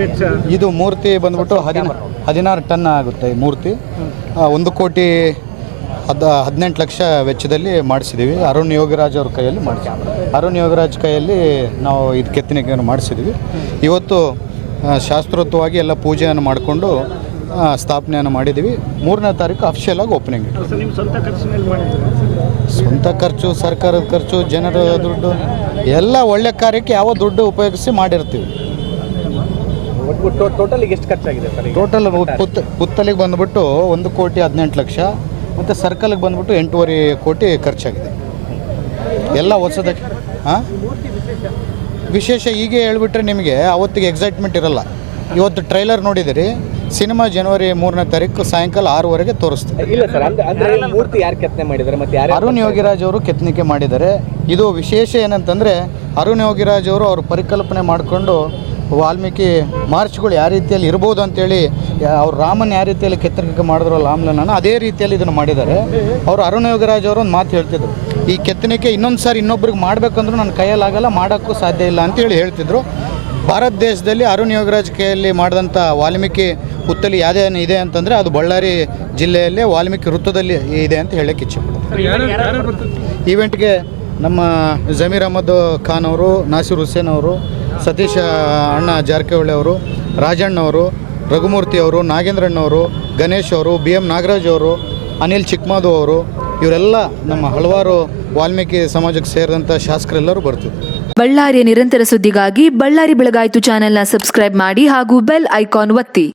ವೆಚ್ಚ? ಇದು ಮೂರ್ತಿ ಬಂದ್ಬಿಟ್ಟು 16 ಟನ್ ಆಗುತ್ತೆ ಈ ಮೂರ್ತಿ. 1,18,00,000 ವೆಚ್ಚದಲ್ಲಿ ಮಾಡಿಸಿದ್ದೀವಿ. ಅರುಣ್ ಯೋಗರಾಜ್ ಅವ್ರ ಕೈಯಲ್ಲಿ ಮಾಡಿಸಿದ್ವಿ. ಅರುಣ್ ಯೋಗರಾಜ್ ಕೈಯಲ್ಲಿ ನಾವು ಇದು ಕೆತ್ತನೆಯನ್ನು ಮಾಡಿಸಿದ್ವಿ. ಇವತ್ತು ಶಾಸ್ತ್ರೋಕ್ತವಾಗಿ ಎಲ್ಲ ಪೂಜೆಯನ್ನು ಮಾಡಿಕೊಂಡು ಸ್ಥಾಪನೆಯನ್ನು ಮಾಡಿದ್ದೀವಿ. 3ನೇ ತಾರೀಕು ಅಫಿಷಿಯಲ್ ಆಗಿ ಓಪನಿಂಗ್. ನಿಮ್ಮ ಸ್ವಂತ ಖರ್ಚು ಮೇಲೆ ಮಾಡಿದ್ದೀರಾ? ಸ್ವಂತ ಖರ್ಚು, ಸರ್ಕಾರದ ಖರ್ಚು, ಜನರ ದುಡ್ಡು ಎಲ್ಲ ಒಳ್ಳೆ ಕಾರ್ಯಕ್ಕೆ ಯಾವ ದುಡ್ಡು ಉಪಯೋಗಿಸಿ ಮಾಡಿರ್ತೀವಿ. ಟೋಟಲಿಗೆ ಎಷ್ಟು ಖರ್ಚಾಗಿದೆ ಸರ್? ಟೋಟಲ್ ಪುತ್ತಲಿಗೆ ಬಂದುಬಿಟ್ಟು 1,18,00,000 ಮತ್ತು ಸರ್ಕಲ್ಗೆ ಬಂದುಬಿಟ್ಟು 8.5 ಕೋಟಿ ಖರ್ಚಾಗಿದೆ. ಎಲ್ಲ ಹೊಸದಕ್ಕೆ. ವಿಶೇಷ ಹೀಗೆ ಹೇಳ್ಬಿಟ್ರೆ ನಿಮಗೆ ಅವತ್ತಿಗೆ ಎಕ್ಸೈಟ್ಮೆಂಟ್ ಇರಲ್ಲ. ಇವತ್ತು ಟ್ರೈಲರ್ ನೋಡಿದಿರಿ. ಸಿನಿಮಾ ಜನವರಿ 3ನೇ ತಾರೀಕು ಸಾಯಂಕಾಲ 6ವರೆಗೆ ತೋರಿಸ್ತೀವಿ. ಇಲ್ಲ ಸರ್, ಅಂದರೆ ಮೂರ್ತಿ ಯಾರು ಕೆತ್ತನೆ ಮಾಡಿದ್ದಾರೆ ಮತ್ತು ಯಾರು? ಅರುಣ್ ಯೋಗಿರಾಜ್ ಅವರು ಕೆತ್ತನಿಕೆ ಮಾಡಿದ್ದಾರೆ. ಇದು ವಿಶೇಷ ಏನಂತಂದರೆ ಅರುಣ್ ಯೋಗಿರಾಜ್ ಅವರು ಅವ್ರ ಪರಿಕಲ್ಪನೆ ಮಾಡಿಕೊಂಡು ವಾಲ್ಮೀಕಿ ಮಾರ್ಚ್ಗಳು ಯಾವ ರೀತಿಯಲ್ಲಿ ಇರ್ಬೋದು ಅಂತೇಳಿ ಅವ್ರು ರಾಮನ್ ಯಾವ ರೀತಿಯಲ್ಲಿ ಕೆತ್ತನಿಕೆ ಮಾಡಿದ್ರು ರಾಮಲನ್ನ ಅದೇ ರೀತಿಯಲ್ಲಿ ಇದನ್ನು ಮಾಡಿದ್ದಾರೆ. ಅವರು ಅರುಣ್ ಯೋಗರಾಜ್ ಅವರು ಒಂದು ಮಾತು ಹೇಳ್ತಿದ್ರು, ಈ ಕೆತ್ತನಿಕೆ ಇನ್ನೊಂದು ಸಾರಿ ಇನ್ನೊಬ್ರಿಗೆ ಮಾಡಬೇಕಂದ್ರೂ ನನ್ನ ಕೈಯಲ್ಲಾಗಲ್ಲ, ಮಾಡೋಕ್ಕೂ ಸಾಧ್ಯ ಇಲ್ಲ ಅಂತೇಳಿ ಹೇಳ್ತಿದ್ರು. ಭಾರತ ದೇಶದಲ್ಲಿ ಅರುಣ್ ಯೋಗರಾಜ್ ಕೈಯಲ್ಲಿ ಮಾಡಿದಂಥ ವಾಲ್ಮೀಕಿ ಪುತ್ತಲಿ ಯಾವುದೇನು ಇದೆ ಅಂತಂದರೆ ಅದು ಬಳ್ಳಾರಿ ಜಿಲ್ಲೆಯಲ್ಲೇ ವಾಲ್ಮೀಕಿ ವೃತ್ತದಲ್ಲಿ ಇದೆ ಅಂತ ಹೇಳಕ್ಕೆ ಇಚ್ಛೆಪಡ್ತೀನಿ. ಈವೆಂಟ್ಗೆ ನಮ್ಮ ಜಮೀರ್ ಅಹಮದ್ ಖಾನ್ ಅವರು, ನಾಸಿರ್ ಹುಸೇನ್ ಅವರು, ಸತೀಶ್ ಅಣ್ಣ ಜಾರಕಿಹೊಳಿ ಅವರು, ರಾಜಣ್ಣವರು, ರಘುಮೂರ್ತಿ ಅವರು, ನಾಗೇಂದ್ರಣ್ಣವರು, ಗಣೇಶ್ ಅವರು, BM ನಾಗರಾಜ್ ಅವರು, ಅನಿಲ್ ಚಿಕ್ಕಮಾದು ಅವರು, ಇವರೆಲ್ಲ ನಮ್ಮ ಹಲವಾರು ವಾಲ್ಮೀಕಿ ಸಮಾಜಕ್ಕೆ ಸೇರಿದಂಥ ಶಾಸಕರೆಲ್ಲರೂ ಬರ್ತಿದ್ರು. ಬಳ್ಳಾರಿಯ ನಿರಂತರ ಸುದ್ದಿಗಾಗಿ ಬಳ್ಳಾರಿ ಬೆಳಗಾಯಿತು ಚಾನೆಲ್ನ ಸಬ್ಸ್ಕ್ರೈಬ್ ಮಾಡಿ ಹಾಗೂ ಬೆಲ್ ಐಕಾನ್ ಒತ್ತಿ.